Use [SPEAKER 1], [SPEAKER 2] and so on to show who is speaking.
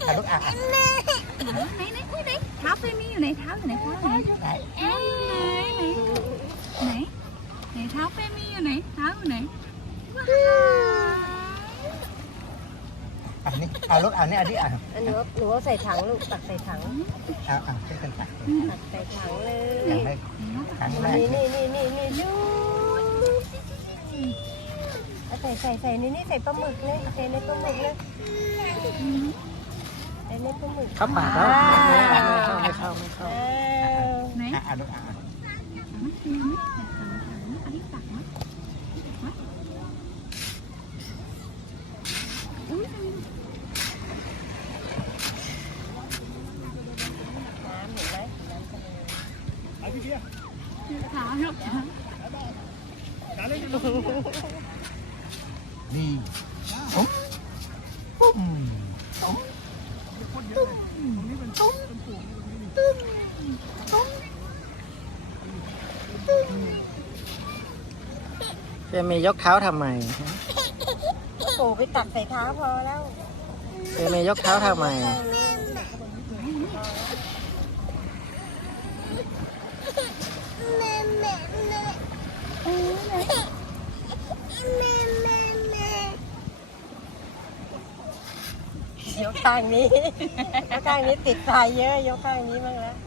[SPEAKER 1] ลูก
[SPEAKER 2] ไหนเท้าเฟมี่อยู่ไหนเท้าอยู่ไหนเท้าไหนไหนเท้าเฟมี่อยู่ไหนเท้าอยู่ไหน
[SPEAKER 1] เอาลูกเอาเนี่ยเอาดิ
[SPEAKER 3] หนูใส่ถังลูกตักใส่ถัง
[SPEAKER 1] เอาช่วยกันตัก
[SPEAKER 3] ใส่ถังเลย
[SPEAKER 1] ถังแรก
[SPEAKER 3] นี่ลูกใส่นี่ใส่ปลาหมึกเลยใส่ในปลาหมึกเลยใส่ในปลาหมึก
[SPEAKER 4] เข้าปากแล้วไม่เข้า
[SPEAKER 2] ไหน
[SPEAKER 1] เอาลูก
[SPEAKER 2] ขาลูกขา
[SPEAKER 1] นี่ตุ้มตุ้ม
[SPEAKER 4] เฟมียกเท้าทำไม
[SPEAKER 3] โอ้ไปตักใส่เท้าพอแล้ว
[SPEAKER 4] เฟมียกเท้าทำไม
[SPEAKER 3] ยกข้างนี้ติดทรายเยอะยกข้างนี้บ้างแล้ว